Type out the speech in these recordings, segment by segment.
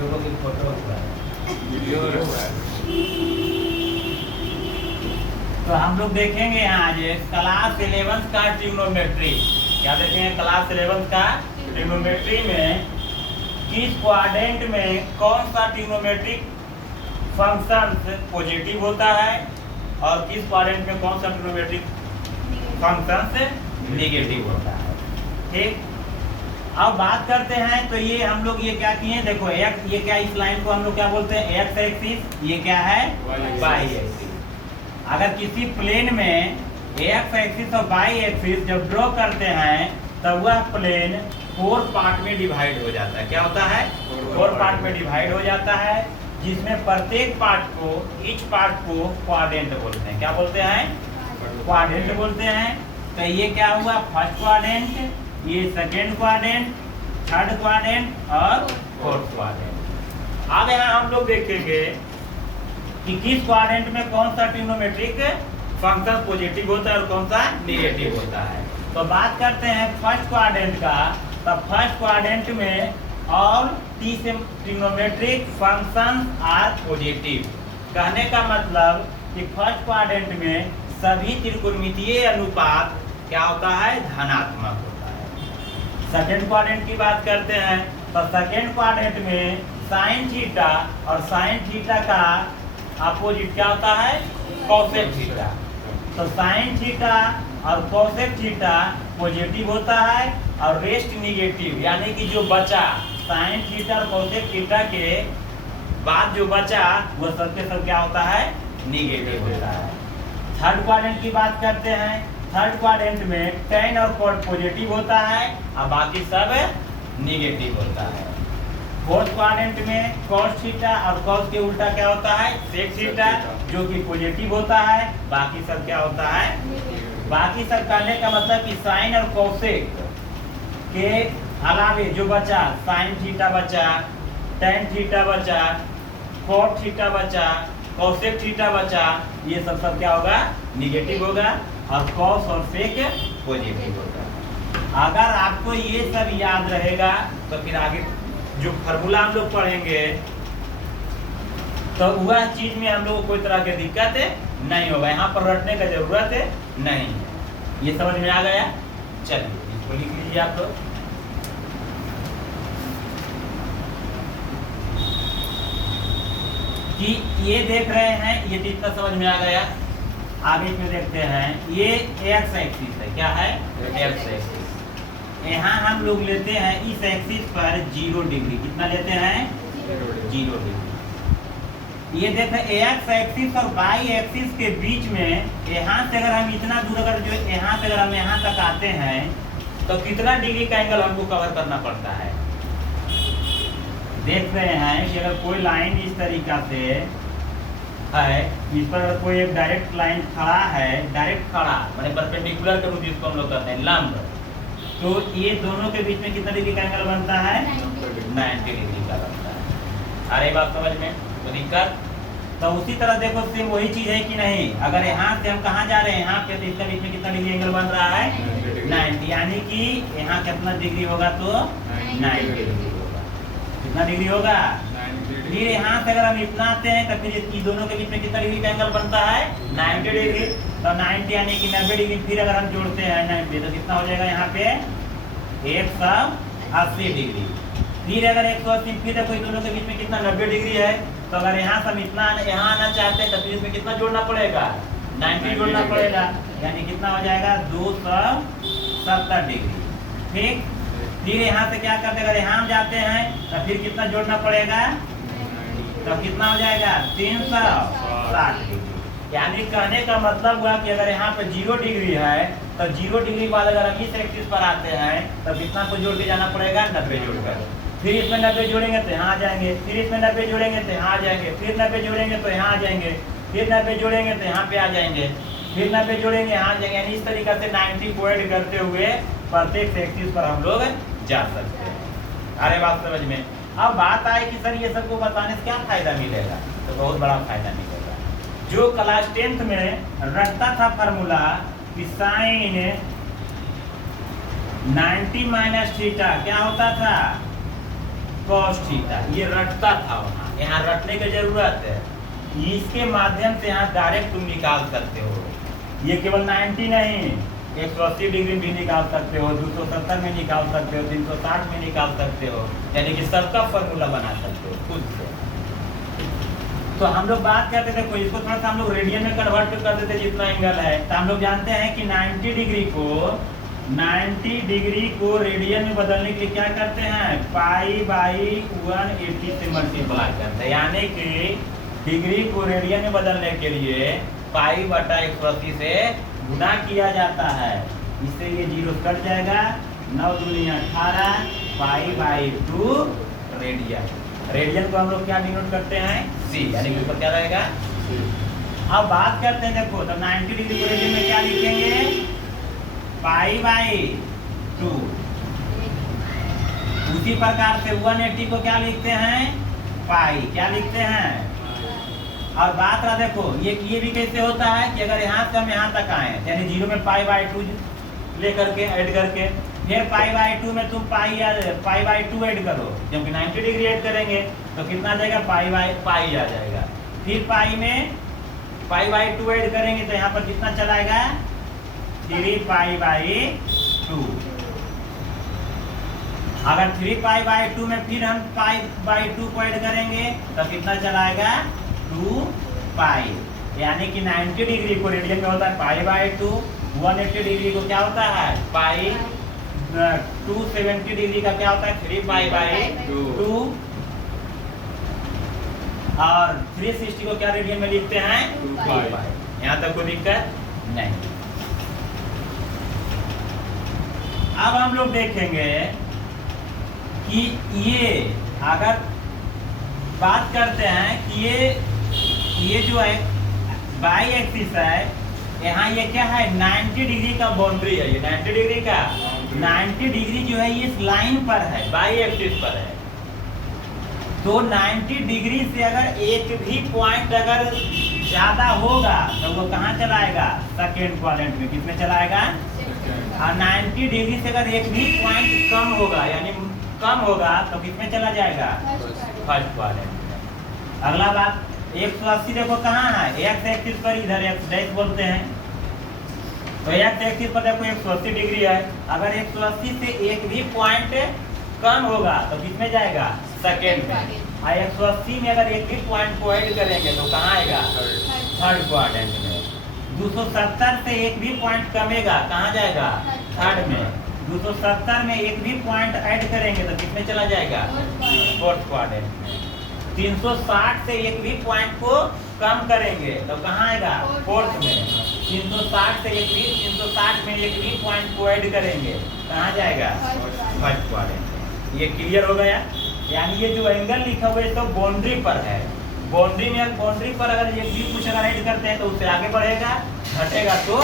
लोगों की photo video तो हम लोग देखेंगे आज क्लास 11 का ट्रिग्नोमेट्री। क्या देखेंगे? क्लास 11 का ट्रिग्नोमेट्री में किस क्वाड्रेंट में कौन सा ट्रिग्नोमेट्रिक फंक्शन पॉजिटिव होता है और किस क्वाड्रेंट में कौन सा ट्रिग्नोमेट्रिक फंक्शन नेगेटिव होता है। ठीक, अब बात करते हैं। तो ये हम लोग ये क्या किए, देखो एक्स, ये क्या, इस लाइन को हम लोग क्या बोलते हैं? X axis. ये क्या है? Y axis. अगर किसी प्लेन में एक्स एक्सिस और वाई एक्सिस जब ड्रॉ करते हैं तब वह प्लेन 4 पार्ट में डिवाइड हो जाता है। क्या होता है? 4 पार्ट में डिवाइड हो जाता है, जिसमें प्रत्येक पार्ट को, ईच पार्ट को क्वाड्रेंट बोलते हैं। क्या बोलते हैं? क्वाड्रेंट बोलते हैं। तो ये क्या हुआ? फर्स्ट क्वाड्रेंट, ये सेकेंड क्वाड्रेंट, थर्ड क्वाड्रेंट और फोर्थ क्वाड्रेंट। अब यहाँ हम लोग देखेंगे कि किस क्वाड्रेंट में कौन सा ट्रिग्नोमेट्रिक फंक्शन पॉजिटिव होता है और कौन सा नेगेटिव होता है। तो बात करते हैं फर्स्ट क्वाड्रेंट का। तो फर्स्ट क्वाड्रेंट में all trigonometric function are positive. कहने का मतलब कि फर्स्ट क्वाड्रेंट में सभी त्रिकोणमितीय अनुपात क्या होता है? धनात्मक होता है। सेकेंड क्वाड्रेंट की बात करते हैं। तो सेकेंड क्वाड्रेंट में साइन थीटा और साइन थीटा का अपोजिट क्या होता है? Cosec theta. तो साइन थीटा और कोसेक थीटा पॉजिटिव होता है और रेस्ट निगेटिव, यानी कि जो बचा साइन थीटा और कोसेक थीटा के बाद जो बचा वो सबके सब क्या होता है? निगेटिव होता है। थर्ड क्वाड्रेंट की बात करते हैं। थर्ड क्वाड्रेंट में टेन और कॉट पॉजिटिव होता है और बाकी सब निगेटिव होता है। फोर्थ क्वाड्रेंट में कॉस थीटा और कॉस के उल्टा क्या होता है? सेक थीटा, जो कि पॉजिटिव होता है, बाकी सब क्या होता है? बाकी सब कहने का मतलब कि साइन और कोसेक के अलावे जो बचा, साइन थीटा बचा, टेन थीटा बचा, कॉट थीटा बचा, कोसेक थीटा बचा, ये सब क्या होगा? निगेटिव होगा और कॉस और सेक पॉजिटिव होगा। अगर आपको ये सब याद रहेगा तो फिर आगे जो फार्मूला हम लोग पढ़ेंगे तो वह चीज में हम लोग को कोई तरह की दिक्कत नहीं होगा। यहाँ पर रटने का जरूरत नहीं है। ये समझ में आ गया? चलिए इसको लिख लीजिए आप लोग। कि ये देख रहे हैं, ये तो इतना समझ में आ गया। आगे इसमें देखते हैं, ये एक्स एक्सिस है। क्या है? X axis. यहाँ हम लोग लेते हैं इस एक्सिस पर 0 डिग्री। कितना लेते हैं? 0 डिग्री। ये देखें एक्स एक्सिस और वाई एक्सिस के बीच में यहाँ से अगर हम इतना दूर, अगर जो यहाँ से अगर हम यहाँ तक आते हैं तो कितना डिग्री का एंगल हमको कवर करना पड़ता है? देख रहे हैं कि अगर कोई लाइन इस तरीका से है, इस पर अगर कोई एक डायरेक्ट लाइन खड़ा है, डायरेक्ट खड़ा माने परपेंडिकुलर के रूप जिसको हम लोग कहते हैं, लंब, तो ये दोनों के बीच में कितना डिग्री का एंगल बनता है? 90 डिग्री का बनता है। अरे बात समझ में तो दिक्कत? तो उसी तरह देखो सेम वही चीज है कि नहीं? अगर यहाँ से हम कहाँ जा रहे हैं, यहाँ पे, तो इसके बीच में कितना डिग्री एंगल बन रहा है? 90, यानी कि यहाँ कितना डिग्री होगा? तो 90 डिग्री होगा। कितना डिग्री होगा? फिर यहाँ से अगर हम इतना आते हैं तो फिर इसकी दोनों के बीच में कितना डिग्री का एंगल बनता है? 90 डिग्री। तो 90 यानी कि 90 डिग्री। फिर अगर हम जोड़ते हैं 90 तो कितना हो जाएगा? यहाँ पे 180 डिग्री। फिर अगर 180, फिर देखो दोनों के बीच में कितना? 90 डिग्री है। तो अगर यहाँ से हम इतना यहाँ आना चाहते हैं तो फिर इसमें कितना जोड़ना पड़ेगा? 90 जोड़ना पड़ेगा, यानी कितना हो जाएगा? 270 डिग्री। ठीक, फिर यहाँ से क्या करते हैं? अगर यहाँ हम जाते हैं तो फिर कितना जोड़ना पड़ेगा? तो कितना हो जाएगा? 360 डिग्री। यानी कहने का मतलब हुआ कि अगर यहाँ पे 0 डिग्री है तो 0 डिग्री बाद अगर हम इस एक्सिस पर आते हैं तो कितना को जोड़ के जाना पड़ेगा? 90 जोड़कर। फिर इसमें 90 जोड़ेंगे तो यहाँ आ जाएंगे, फिर इसमें 90 जोड़ेंगे तो यहाँ आ जाएंगे, फिर 90 जोड़ेंगे तो यहाँ आ जाएंगे, फिर 90 जोड़ेंगे तो यहाँ पे आ जाएंगे, फिर 90 जोड़ेंगे यहाँ आ जाएंगे। यानी इस तरीके से 90 को ऐड करते हुए प्रत्येक एक्सिस पर हम लोग जा सकते हैं। अरे बात समझ में? अब बात आए कि सर ये सबको बताने से क्या फायदा मिलेगा? तो बहुत बड़ा फायदा मिलेगा। जो क्लास 10th में रखता था फार्मूला कि साइन 90 माइनस थीटा क्या होता था? cos थीटा, ये रटता था वहाँ, यहाँ रटने की जरूरत है। इसके माध्यम से यहाँ डायरेक्ट तुम निकाल सकते हो। ये केवल 90 नहीं, 180 डिग्री भी निकाल सकते हो, 270 में निकाल सकते हो, 360 में निकाल सकते हो, यानी कि सबका फॉर्मूला बना सकते हो खुद से। तो हम लोग बात करते थे, इसको थोड़ा सा हम लोग रेडियन में कन्वर्ट कर देते जितना एंगल है। तो हम लोग जानते हैं कि 90 डिग्री को रेडियन में बदलने के लिए क्या करते हैं, पाई/180 से मल्टीप्लाई करते हैं, यानी कि डिग्री को रेडियन में बदलने के लिए पाई/180 से गुना किया जाता है। इससे ये 0 कट जाएगा, 9 दूनी 18, पाई/2 रेडियन। रेडियन को हम लोग क्या डिनोट करते हैं, सी, यानी कि ऊपर क्या रहेगा, अब बात करते हैं, देखो तो 90 डिग्री को रेडियन में क्या लिखेंगे, पाई/2। उसी प्रकार से 180 को क्या लिखते हैं, पाई, क्या लिखते हैं। और बात रहा, देखो ये भी कैसे होता है कि अगर यहाँ से हम यहाँ तक आए, यानी 0 में पाई/2 लेकर के ऐड करके, फिर पाई/2 में तुम पाई/2 ऐड करो, क्योंकि 90 डिग्री ऐड करेंगे तो कितना आ जाएगा, पाई आ जाएगा। फिर पाई में पाई/2 ऐड करेंगे तो यहाँ पर कितना चलाएगा, 3 अगर 3 में फिर हम पाई/2 को ऐड करेंगे तो कितना चलाएगा, 2 पाई। यानी कि 90 डिग्री को रेडियन में होता है पाई/2, 180 डिग्री को क्या होता है पाई, 270 डिग्री का क्या होता है 3 पाई/2, और 360 को क्या रेडियन में लिखते हैं 2 पाई। यहाँ तक कोई दिक्कत नहीं। अब हम लोग देखेंगे कि ये अगर बात करते हैं कि ये जो है बाई एक्सिस है, यहाँ ये क्या है 90 डिग्री का बाउंड्री है, ये 90 डिग्री का 90 डिग्री जो है ये इस लाइन पर है, बाई एक्सिस पर है। तो 90 डिग्री से अगर एक भी पॉइंट अगर ज्यादा होगा तो वो कहाँ चलाएगा, सेकेंड क्वाड्रेंट में। किसमें चलाएगा, और 90 डिग्री से अगर एक भी पॉइंट कम होगा, यानी कम होगा तो किसमें चला जाएगा, फर्स्ट क्वाड्रेंट में। अगला बात, 180 देखो कहाँ है, एक्स एक्सिस पर, इधर एक्स डैश बोलते हैं। तो एक्स एक्सिस पर देखो 180 डिग्री है, अगर 180 से एक भी पॉइंट कम होगा तो किसमें जाएगा, सेकेंड में। और 180 में अगर एक भी पॉइंट को ऐड करेंगे तो कहाँ आएगा, थर्ड क्वाड्रेंट में। 270 से एक भी पॉइंट कमेगा, कहाँ जाएगा, थर्ड में। 270 में एक भी पॉइंट ऐड करेंगे तो किसमें चला जाएगा, फोर्थ क्वाड्रेंट में। 360 से एक भी पॉइंट को कम करेंगे तो कहाँ आएगा, फोर्थ में। 360 से 360 में एक भी पॉइंट को ऐड करेंगे कहाँ जाएगा, फर्स्ट क्वाड्रेंट में। ये क्लियर हो गया। यानी ये जो एंगल लिखा हुआ है तो बाउंड्री पर है, बाउंड्री पर अगर एक भी कुछ अगर ऐड करते हैं तो उससे आगे बढ़ेगा, घटेगा तो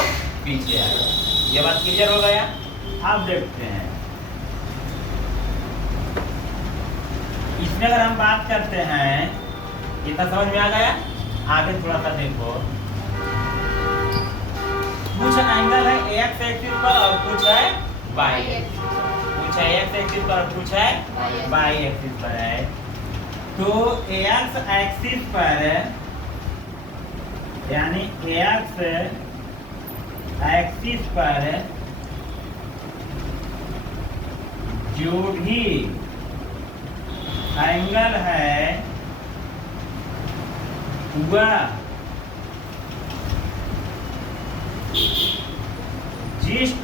पीछे आएगा। ये बात क्लियर हो गया। अब देखते हैं इसमें अगर हम बात करते हैं, इतना समझ में आ गया। आगे थोड़ा सा देखो, कुछ एंगल है एक्स एक्सिस पर और कुछ है वाई एक्सिस, कुछ है एक्स एक्सिस पर और कुछ है वाई एक्सिस पर है। तो एक्स एक्सिस पर यानी एक्स एक्सिस पर जो भी एंगल है वह जिस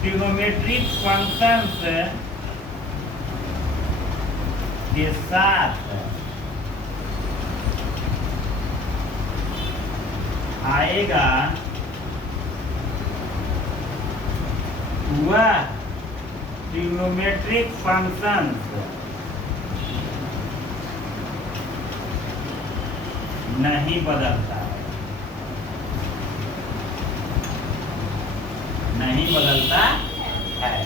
ट्रिग्नोमेट्रिक फंक्शंस के साथ आएगा वह ट्रिग्नोमेट्रिक फंक्शंस नहीं बदलता है, नहीं बदलता है।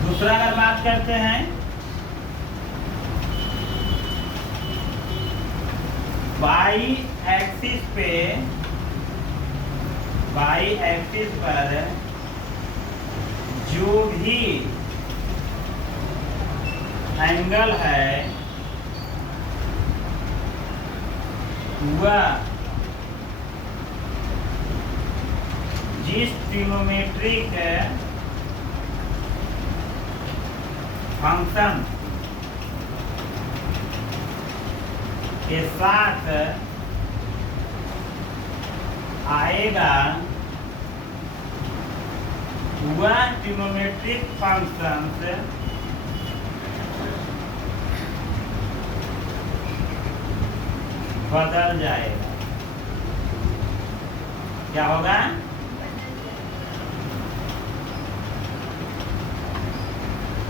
दूसरा अगर बात करते हैं, वाई एक्सिस पर जो भी एंगल है वह जिस ट्रिग्नोमेट्रिक फंक्शन के साथ आएगा वह ट्रिग्नोमेट्रिक फंक्शन बदल जाएगा। क्या होगा?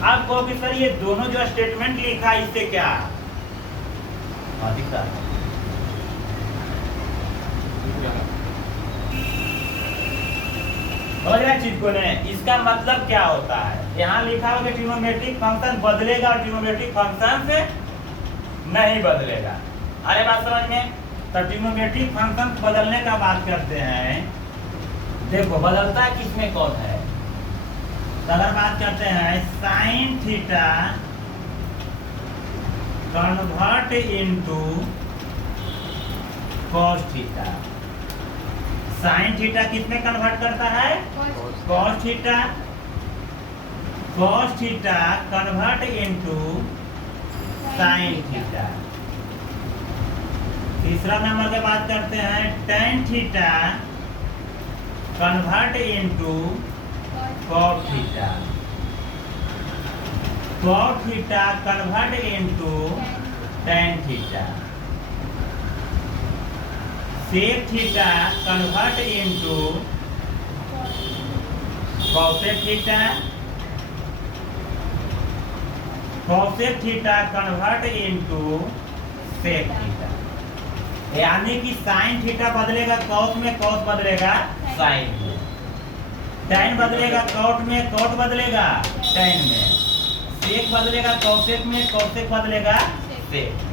अब कहोगे सर ये दोनों जो स्टेटमेंट लिखा इससे क्या दिखता है? चीज को नहीं, इसका मतलब क्या होता है? यहाँ लिखा होगा ट्रिग्नोमेट्रिक फंक्शन बदलेगा और ट्रिग्नोमेट्रिक फंक्शन से नहीं बदलेगा। अरे बात समझ में? तो ट्रिग्नोमेट्रिक फंक्शन बदलने का बात करते हैं। देखो बदलता है किसमें कौन है? तो अगर बात करते हैं sine theta convert into cos theta. Sine theta किसमें कन्वर्ट करता है? Cos theta. Cos theta convert into sine theta. तीसरा नंबर की बात करते हैं tan theta convert into cot theta. Cot theta convert into tan theta. Sec theta convert into cosec theta. Cosec theta convert into sec theta. यानी कि sine theta बदलेगा cos में, cos बदलेगा साइन में, टेन बदलेगा कॉट में, cot बदलेगा ten में, सेक बदलेगा कॉसेक में, कॉसेक बदलेगा सेक।